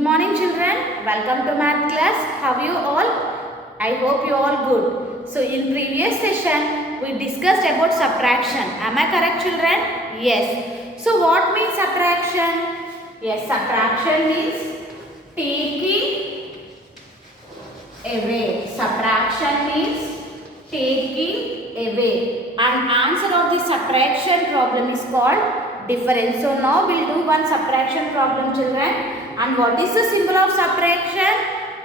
Good morning children. Welcome to math class. How are you all? I hope you all good. So in previous session we discussed about subtraction. Am I correct children? Yes. So what means subtraction? Yes, subtraction means taking away. Subtraction means taking away. And answer of the subtraction problem is called difference. So now we'll do one subtraction problem children. And what is the symbol of subtraction?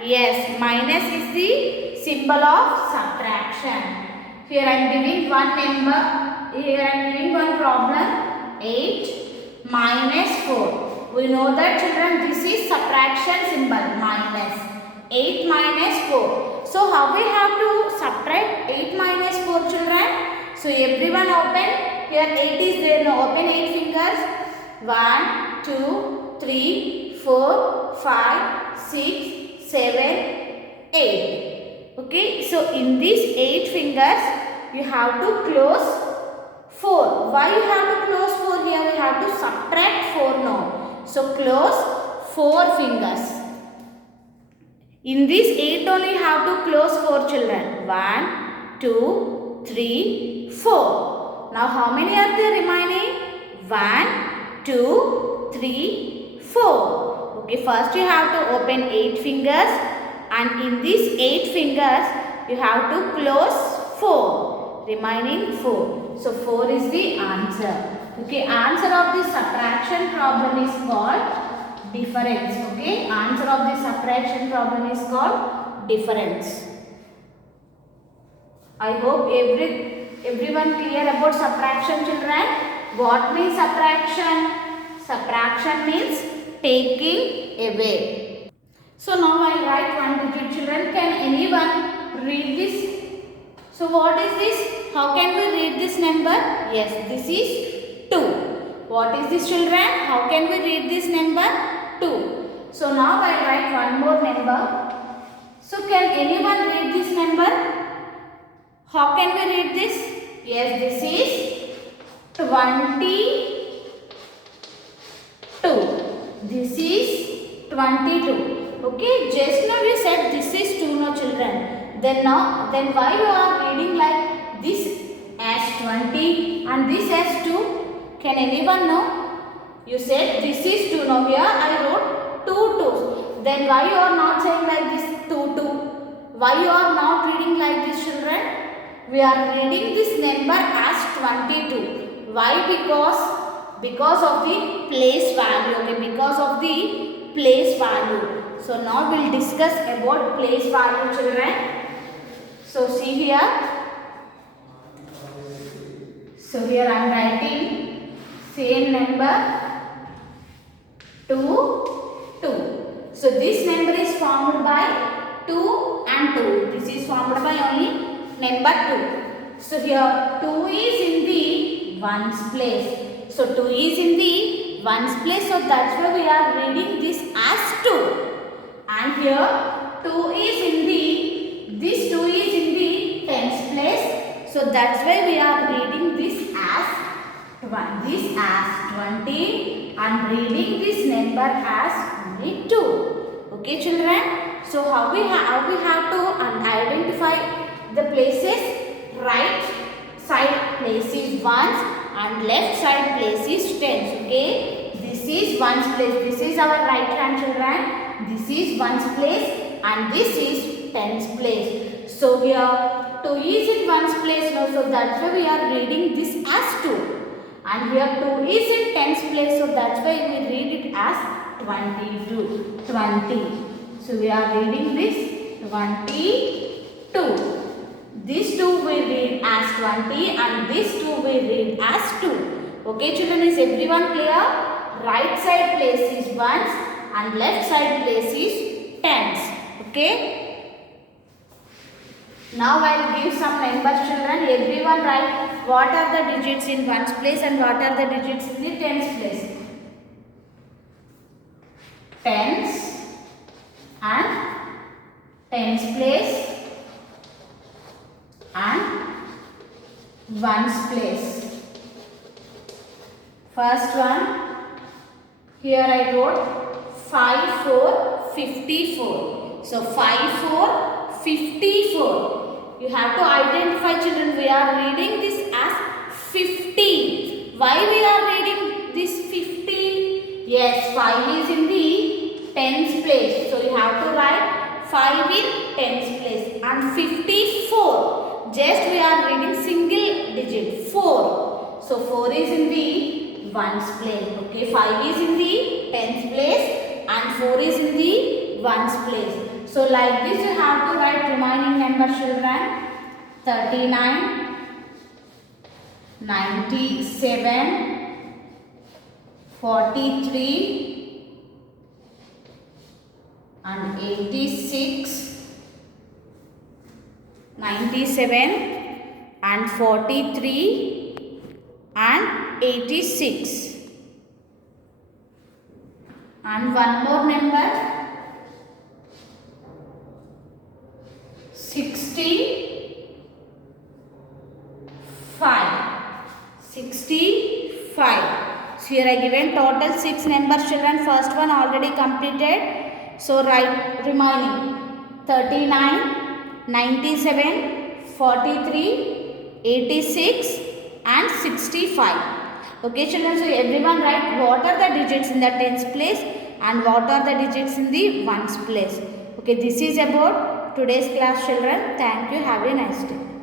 Yes, minus is the symbol of subtraction. Here I am giving one number. Here I am giving one problem. 8 minus 4. We know that children this is subtraction symbol minus. 8 minus 4. So how we have to subtract 8 minus 4 children? So everyone open. Here 8 is there. Now open 8 fingers. 1, 2, 3, 4, 5, 6, 7, 8. Okay. So in these 8 fingers you have to close 4. Why you have to close 4 here? We have to subtract 4 now. So close 4 fingers. In this 8 only you have to close 4 children. 1, 2, 3, 4. Now how many are there remaining? 1, 2, 3, 4. Okay, first you have to open 8 fingers and in these 8 fingers you have to close 4. Remaining 4. So 4 is the answer. Okay, answer of this subtraction problem is called difference. Okay, answer of this subtraction problem is called difference. I hope everyone clear about subtraction children. What means subtraction? Subtraction means taking away. So now I write one digit children. Can anyone read this? So what is this? How can we read this number? Yes, this is 2. What is this children? How can we read this number? 2. So now I write one more number. So can anyone read this number? How can we read this? Yes, this is 22. This is 22. Okay, just now we said this is 2 no children. Then why you are reading like this as 20 and this as 2? Can anyone know? You said this is 2 now. Here I wrote 2 2s. Then why you are not saying like this 2 2? Why you are not reading like this children? We are reading this number as 22. Why? Because of the place value. Okay, because of the place value. So now we will discuss about place value children. So see here. So here I am writing same number 2 2. So this number is formed by 2 and 2. This is formed by only number 2. So here 2 is in the ones place. So 2 is in the ones place. So that's why we are reading this as 2. And here 2 is in the, this 2 is in the tens place. So that's why we are reading this as 20 and reading this number as only 2. Okay children. So how we have to identify the places? Right side place is ones and left side place is tens. Okay, this is ones place. This is our right hand children. This is ones place and this is tens place. So here 2 is in ones place now. So that's why we are reading this as 2. And here 2 is in tens place. So that's why we read it as 22. 20. So we are reading this 22. This 2 we read as 20 and this 2 we read as 2. Okay children, is everyone clear? Right side place is ones and left side place is tens. Okay. Now I will give some numbers children. Everyone write what are the digits in ones place and what are the digits in the tens place. Tens and tens place and ones place. First one, here I wrote 5 4 54. So 5 4 54. You have to identify, children. We are reading this as 50. Why we are reading this 50? Yes, 5 is in the tens place. So you have to write 5 in tens place. And 54. Just we are reading single digit 4. So 4 is in the ones place. Okay, 5 is in the tens place and 4 is in the ones place. So like this you have to write remaining number, children. 39, 97, 43 and 86, 97 and 43 and 86. And one more number, 65. 65. So here I given total 6 numbers, children. First one already completed. So write remaining 39, 97, 43, 86 and 65. Okay, children. So everyone write what are the digits in the tens place and what are the digits in the ones place. Okay, this is about today's class, children. Thank you. Have a nice day.